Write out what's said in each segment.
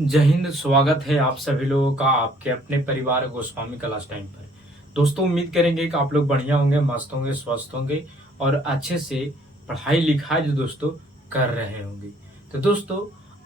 जय हिंद। स्वागत है आप सभी लोगों का आपके अपने परिवार गोस्वामी क्लास टाइम पर। दोस्तों उम्मीद करेंगे कि आप लोग बढ़िया होंगे, मस्त होंगे, स्वस्थ होंगे और अच्छे से पढ़ाई लिखाई जो दोस्तों कर रहे होंगे। तो दोस्तों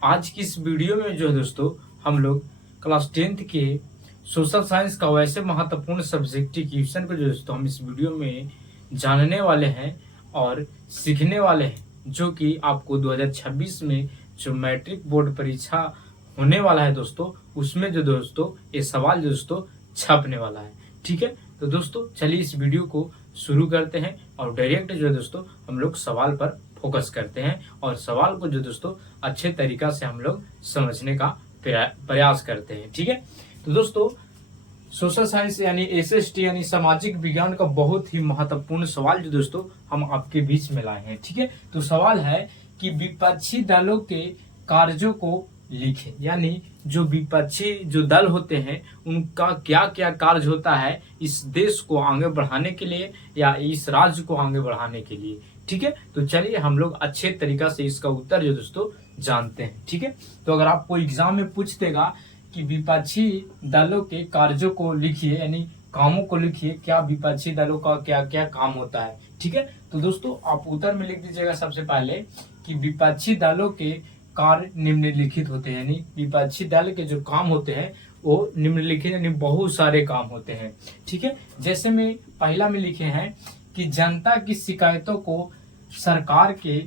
आज की इस वीडियो में जो है दोस्तों हम लोग क्लास 10th के सोशल साइंस का वैसे महत्वपूर्ण सब्जेक्ट क्वेश्चन को जो दोस्तों हम इस वीडियो में जानने वाले हैं और सीखने वाले हैं, जो कि आपको 2026 में जो मैट्रिक बोर्ड परीक्षा होने वाला है दोस्तों, उसमें जो दोस्तों ये सवाल जो दोस्तों छपने वाला है। ठीक है, तो दोस्तों चलिए इस वीडियो को शुरू करते हैं और डायरेक्ट जो है दोस्तों हम लोग सवाल पर फोकस करते हैं और सवाल को जो दोस्तों अच्छे तरीका से हम लोग समझने का प्रयास करते हैं। ठीक है, तो दोस्तों सोशल साइंस यानी एसएसटी यानी सामाजिक विज्ञान का बहुत ही महत्वपूर्ण सवाल जो दोस्तों हम आपके बीच में लाए हैं। ठीक है, तो सवाल है कि विपक्षी दलों के कार्यों को लिखे, यानी जो विपक्षी जो दल होते हैं उनका क्या क्या कार्य होता है इस देश को आगे बढ़ाने के लिए या इस राज्य को आगे बढ़ाने के लिए। ठीक है, तो चलिए हम लोग अच्छे तरीका से इसका उत्तर जो दोस्तों जानते हैं। ठीक है, तो अगर आपको एग्जाम में पूछ देगा कि विपक्षी दलों के कार्यों को लिखिए यानी कामों को लिखिए, क्या विपक्षी दलों का क्या क्या काम होता है। ठीक है, तो दोस्तों आप उत्तर में लिख दीजिएगा सबसे पहले कि विपक्षी दलों के कार्य निम्नलिखित होते हैं, यानी विपक्षी दल के जो काम होते हैं वो निम्नलिखित यानी बहुत सारे काम होते हैं। ठीक है, जैसे में पहला में लिखे हैं कि जनता की शिकायतों को सरकार के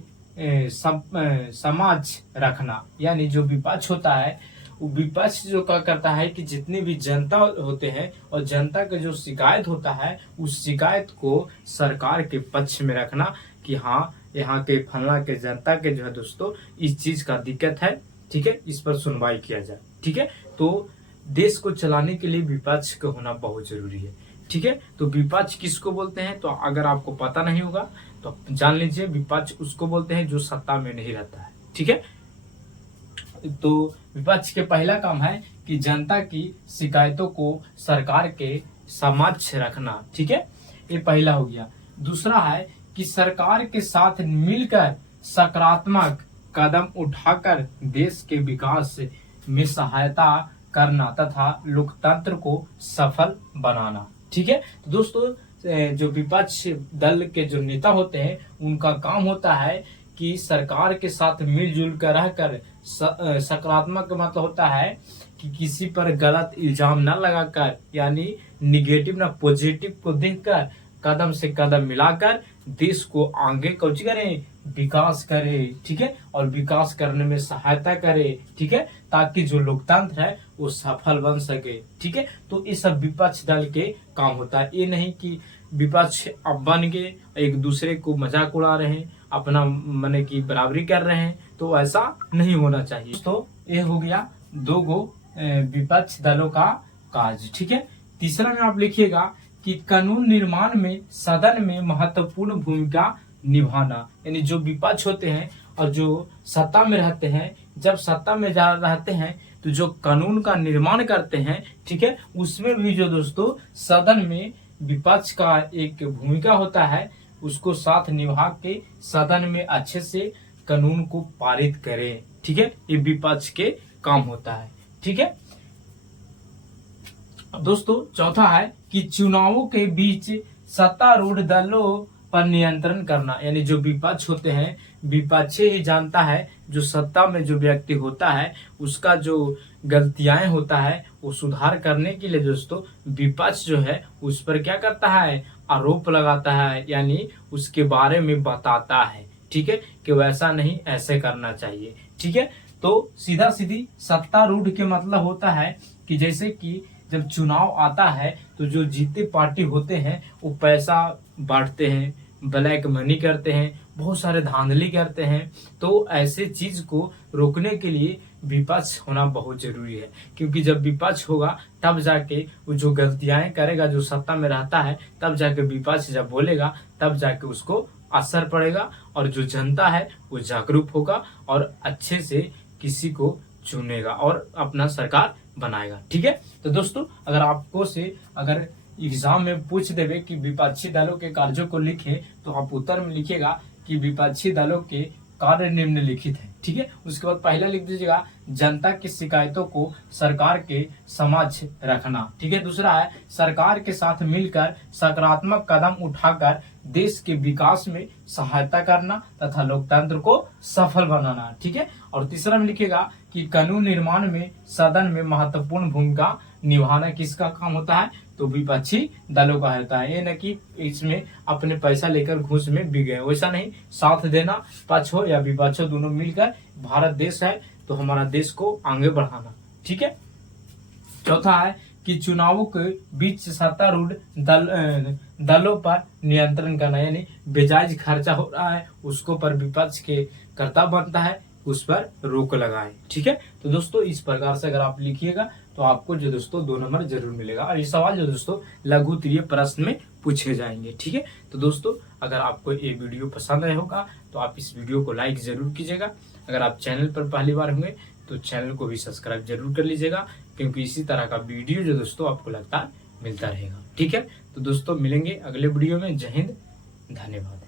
समाज रखना, यानी जो विपक्ष होता है वो विपक्ष जो क्या करता है कि जितनी भी जनता होते हैं और जनता का जो शिकायत होता है उस शिकायत को सरकार के पक्ष में रखना कि हाँ यहाँ के फलना के जनता के जो है दोस्तों इस चीज का दिक्कत है। ठीक है, इस पर सुनवाई किया जाए। ठीक है, तो देश को चलाने के लिए विपक्ष का होना बहुत जरूरी है। ठीक है, तो विपक्ष किसको बोलते हैं, तो अगर आपको पता नहीं होगा तो जान लीजिए विपक्ष उसको बोलते हैं जो सत्ता में नहीं रहता है। ठीक है, तो विपक्ष के पहला काम है कि जनता की शिकायतों को सरकार के समक्ष रखना। ठीक है, ये पहला हो गया। दूसरा है कि सरकार के साथ मिलकर सकारात्मक कदम उठाकर देश के विकास में सहायता करना तथा लोकतंत्र को सफल बनाना। ठीक है, तो दोस्तों जो विपक्ष दल के जो नेता होते हैं उनका काम होता है कि सरकार के साथ मिलजुल कर रहकर सकारात्मक मतलब होता है कि किसी पर गलत इल्जाम न लगाकर, यानी निगेटिव ना पॉजिटिव को देखकर कदम से कदम मिलाकर देश को आगे कुछ करे, विकास करे। ठीक है, और विकास करने में सहायता करे। ठीक है, ताकि जो लोकतंत्र है वो सफल बन सके। ठीक है, तो ये सब विपक्ष दल के काम होता है। ये नहीं कि विपक्ष अब बन के एक दूसरे को मजाक उड़ा रहे हैं, अपना मन की बराबरी कर रहे हैं, तो ऐसा नहीं होना चाहिए। तो ये हो गया दो गो विपक्ष दलों का कार्य। ठीक है, तीसरा में आप लिखिएगा कि कानून निर्माण में सदन में महत्वपूर्ण भूमिका निभाना, यानी जो विपक्ष होते हैं और जो सत्ता में रहते हैं, जब सत्ता में रहते हैं तो जो कानून का निर्माण करते हैं, ठीक है, उसमें भी जो दोस्तों सदन में विपक्ष का एक भूमिका होता है, उसको साथ निभा के सदन में अच्छे से कानून को पारित करें। ठीक है, ये विपक्ष के काम होता है। ठीक है, दोस्तों चौथा है कि चुनावों के बीच सत्तारूढ़ दलों पर नियंत्रण करना, यानी जो विपक्ष होते हैं विपक्ष ही जानता है जो सत्ता में जो व्यक्ति होता है उसका जो गलतियां होता है वो सुधार करने के लिए दोस्तों विपक्ष जो है उस पर क्या करता है, आरोप लगाता है, यानी उसके बारे में बताता है। ठीक है, कि वैसा नहीं ऐसे करना चाहिए। ठीक है, तो सीधा सीधी सत्तारूढ़ के मतलब होता है कि जैसे कि जब चुनाव आता है तो जो जीते पार्टी होते हैं वो पैसा बांटते हैं, ब्लैक मनी करते हैं, बहुत सारे धांधली करते हैं। तो ऐसे चीज को रोकने के लिए विपक्ष होना बहुत जरूरी है, क्योंकि जब विपक्ष होगा तब जाके वो जो गलतियां करेगा जो सत्ता में रहता है, तब जाके विपक्ष जब बोलेगा तब जाके उसको असर पड़ेगा और जो जनता है वो जागरूक होगा और अच्छे से किसी को चुनेगा और अपना सरकार बनाएगा। ठीक है, तो दोस्तों अगर आपको से अगर एग्जाम में पूछ देवे कि विपक्षी दलों के कार्यों को लिखे, तो आप उत्तर में लिखिएगा कि विपक्षी दलों के कार्य निम्नलिखित है। ठीक है, उसके बाद पहला लिख दीजिएगा जनता की शिकायतों को सरकार के समक्ष रखना। ठीक है, दूसरा है सरकार के साथ मिलकर सकारात्मक कदम उठाकर देश के विकास में सहायता करना तथा लोकतंत्र को सफल बनाना। ठीक है, और तीसरा में लिखिएगा कि कानून निर्माण में सदन में महत्वपूर्ण भूमिका निभाना किसका काम होता है, तो विपक्षी दलों का होता है। ये न कि इसमें अपने पैसा लेकर घूस में बिक गए, वैसा नहीं, साथ देना, पक्ष हो या विपक्ष हो दोनों मिलकर, भारत देश है तो हमारा देश को आगे बढ़ाना। ठीक है, चौथा है कि चुनावों के बीच सत्तारूढ़ दलों पर नियंत्रण करना, यानी बेजायज खर्चा हो रहा है उसको पर विपक्ष के कर्ता बनता है, उस पर रोक लगाए। ठीक है, तो दोस्तों इस प्रकार से अगर आप लिखिएगा तो आपको जो दोस्तों 2 नंबर जरूर मिलेगा। और ये सवाल जो दोस्तों लघु उत्तरीय प्रश्न में पूछे जाएंगे। ठीक है, तो दोस्तों अगर आपको ये वीडियो पसंद आया होगा तो आप इस वीडियो को लाइक जरूर कीजिएगा। अगर आप चैनल पर पहली बार होंगे तो चैनल को भी सब्सक्राइब जरूर कर लीजिएगा, क्योंकि इसी तरह का वीडियो जो दोस्तों आपको लगता है मिलता रहेगा। ठीक है, तो दोस्तों मिलेंगे अगले वीडियो में। जय हिंद, धन्यवाद।